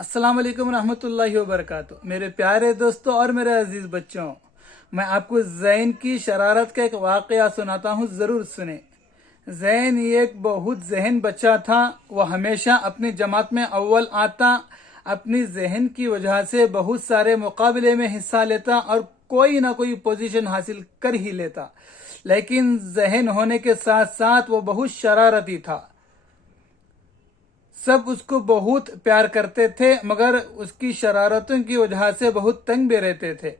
अस्सलाम वालेकुम रहमतुल्लाहि व बरकातुहू। मेरे प्यारे दोस्तों और मेरे अजीज बच्चों, मैं आपको ज़ैन की शरारत का एक वाक़या सुनाता हूँ, ज़रूर सुने। ज़ैन एक बहुत ज़हन बच्चा था। वह हमेशा अपनी जमात में अव्वल आता, अपनी ज़हन की वजह से बहुत सारे मुकाबले में हिस्सा लेता और कोई ना कोई पोजीशन हासिल कर ही लेता। लेकिन ज़हन होने के साथ साथ वो बहुत शरारती था। सब उसको बहुत प्यार करते थे, मगर उसकी शरारतों की वजह से बहुत तंग भी रहते थे।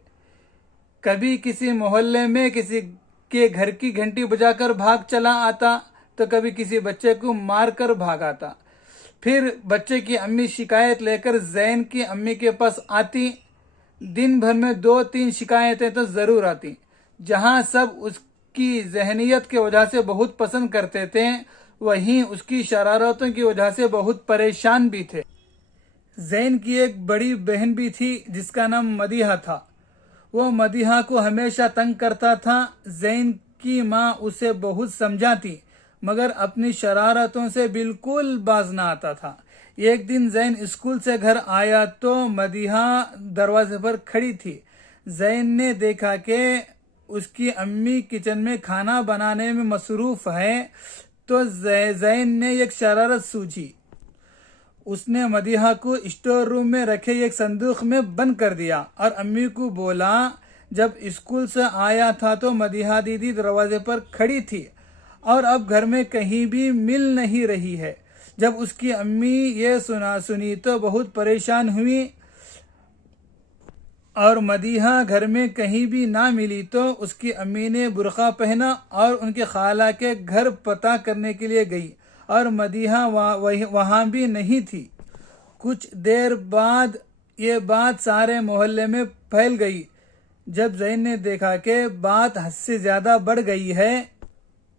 कभी किसी मोहल्ले में किसी के घर की घंटी बजाकर भाग चला आता, तो कभी किसी बच्चे को मार कर भाग आता। फिर बच्चे की अम्मी शिकायत लेकर ज़ैन की अम्मी के पास आती। दिन भर में 2-3 शिकायतें तो ज़रूर आती। जहां सब उसकी जहनियत की वजह से बहुत पसंद करते थे, वहीं उसकी शरारतों की वजह से बहुत परेशान भी थे। ज़ैन की एक बड़ी बहन भी थी जिसका नाम मदीहा था। वो मदीहा को हमेशा तंग करता था। ज़ैन की माँ उसे बहुत समझाती, मगर अपनी शरारतों से बिल्कुल बाज ना आता था। एक दिन ज़ैन स्कूल से घर आया तो मदीहा दरवाजे पर खड़ी थी। ज़ैन ने देखा कि उसकी अम्मी किचन में खाना बनाने में मसरूफ है, तो ज़ैन ने एक शरारत सूझी। उसने मदीहा को स्टोर रूम में रखे एक संदूक में बंद कर दिया और अम्मी को बोला, जब स्कूल से आया था तो मदीहा दीदी दरवाजे पर खड़ी थी और अब घर में कहीं भी मिल नहीं रही है। जब उसकी अम्मी ये सुनी तो बहुत परेशान हुई और मदीहा घर में कहीं भी ना मिली तो उसकी अम्मी ने बुर्का पहना और उनके खाला के घर पता करने के लिए गई और मदीहा वहां भी नहीं थी। कुछ देर बाद ये बात सारे मोहल्ले में फैल गई। जब ज़ैन ने देखा कि बात हद से ज्यादा बढ़ गई है,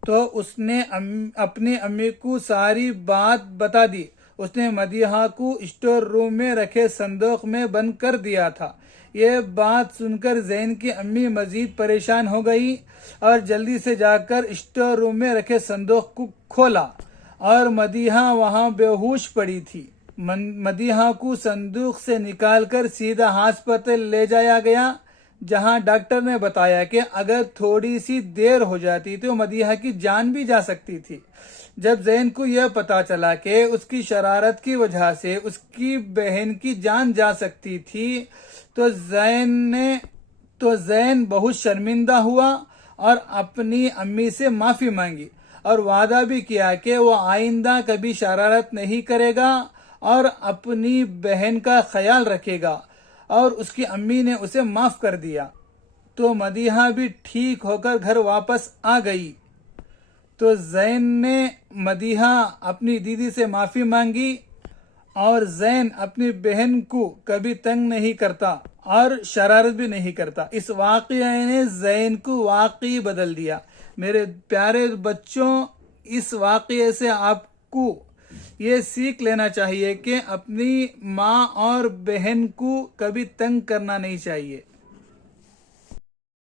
तो उसने अपनी अम्मी को सारी बात बता दी। उसने मदीहा को स्टोर रूम में रखे संदूक में बंद कर दिया था। ये बात सुनकर ज़ैन की अम्मी मजीद परेशान हो गई और जल्दी से जाकर स्टोर रूम में रखे संदूक को खोला और मदीहा वहां बेहोश पड़ी थी। मदीहा को संदूक से निकालकर सीधा अस्पताल ले जाया गया, जहां डॉक्टर ने बताया कि अगर थोड़ी सी देर हो जाती तो मदीहा की जान भी जा सकती थी। जब ज़ैन को यह पता चला कि उसकी शरारत की वजह से उसकी बहन की जान जा सकती थी, तो ज़ैन बहुत शर्मिंदा हुआ और अपनी अम्मी से माफी मांगी और वादा भी किया कि वो आइंदा कभी शरारत नहीं करेगा और अपनी बहन का ख्याल रखेगा, और उसकी अम्मी ने उसे माफ कर दिया। तो मदीहा भी ठीक होकर घर वापस आ गई। तो ज़ैन ने मदीहा अपनी दीदी से माफी मांगी और ज़ैन अपनी बहन को कभी तंग नहीं करता और शरारत भी नहीं करता। इस वाक़ये ने ज़ैन को वाकई बदल दिया। मेरे प्यारे बच्चों, इस वाक़ये से आपको ये सीख लेना चाहिए कि अपनी माँ और बहन को कभी तंग करना नहीं चाहिए।